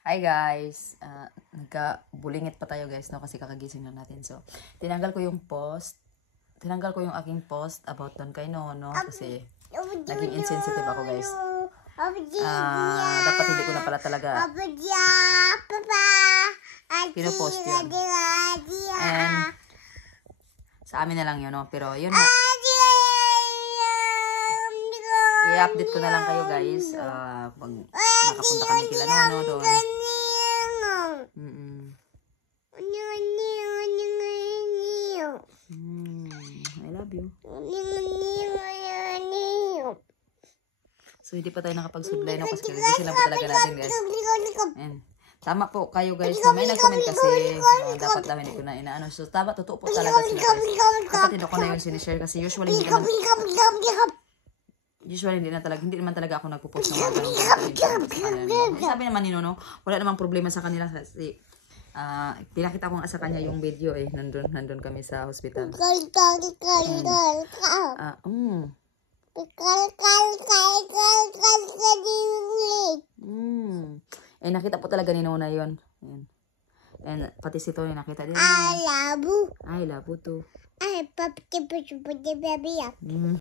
Hi guys! Nagka-bulingit pa tayo guys, no? Kasi kakagising lang natin. So, tinanggal ko yung aking post about doon kay Nono. Kasi, naging insensitive ako guys. Dapat hindi ko na pala talaga pinopost yun. And, sa amin na lang yun, no? Pero, yun na. I-update ko na lang kayo guys. Pag makapunta kami kila Nono doon. I love you. So, hindi pa tayo nakapag-sublay no? Kasi kasi lang po talaga natin guys. And, tama po kayo guys. May nag-comment kasi dapat lang hindi ko na inaano. So, tama, totoo po talaga sila guys. Dapat hindi ko na yun sinishare kasi usually hindi naman talaga ako nagpo-post ng mga ganun. Sabi naman ni Nono, wala namang problema sa kanila kasi pinakita ko nga sa kanya yung video eh. Nandun kami sa hospital. Eh, nakita po talaga ni Nona yun. Ayan. And pati si Tony nakita din. I love you too.